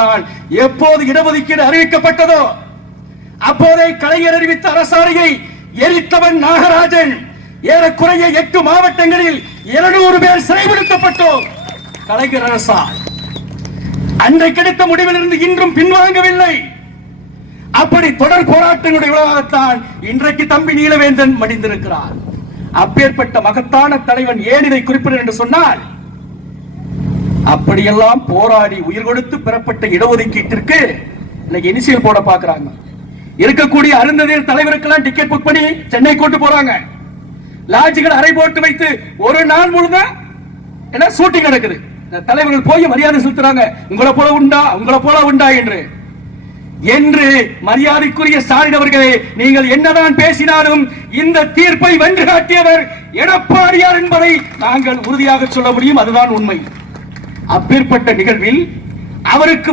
காரணத்திற்காகத்தான் எப்போது இடஒதுக்கீடு அறிவிக்கப்பட்டதோ அப்போதே கலைஞர் அறிவித்த அரசாணையை எரித்தவன் நாகராஜன். ஏறக்குறைய 8 மாவட்டங்களில் 200 பேர் சிறைபிடிக்கப்பட்டோம். கலைஞர் அரசால் அன்றைக்கு எடுத்த முடிவிலிருந்து இன்றும் பின்வாங்கவில்லை. அப்படி தொடர் போராட்டங்களுடைய விளைவாகத்தான் இன்றைக்கு தம்பி நீலவேந்தன் மடிந்திருக்கிறார். அப்பேற்பட்ட மகத்தான தலைவன் ஏன் இதை குறிப்பிடுகிறேன் என்று சொன்னால், அப்படியெல்லாம் போராடி உயிர் கொடுத்து பெறப்பட்ட இடஒதுக்கீட்டிற்கு இன்னைக்கு இனிஷியல் போட பாக்குறாங்க. இருக்கக்கூடிய அருந்ததியர் தலைவருக்கெல்லாம் டிக்கெட் புக் பண்ணி சென்னை கொண்டு போறாங்க. லாட்ஜுகள் அறை போட்டு வைத்து ஒரு நாள் முழுதும் ஷூட்டிங் நடக்குது. தலைவர்கள் போய் மரியாதை செலுத்துறாங்க. உங்களை போல உண்டா, உங்களை போல உண்டா என்று மரியாதைக்குரிய ஸ்டாலின் அவர்களே, நீங்கள் என்னதான் பேசினாலும் இந்த தீர்ப்பை வென்று காட்டியவர் எடப்பாடியார் என்பதை நாங்கள் உறுதியாக சொல்ல முடியும். அதுதான் உண்மை. அப்பேற்பட்ட நிகழ்வில் அவருக்கு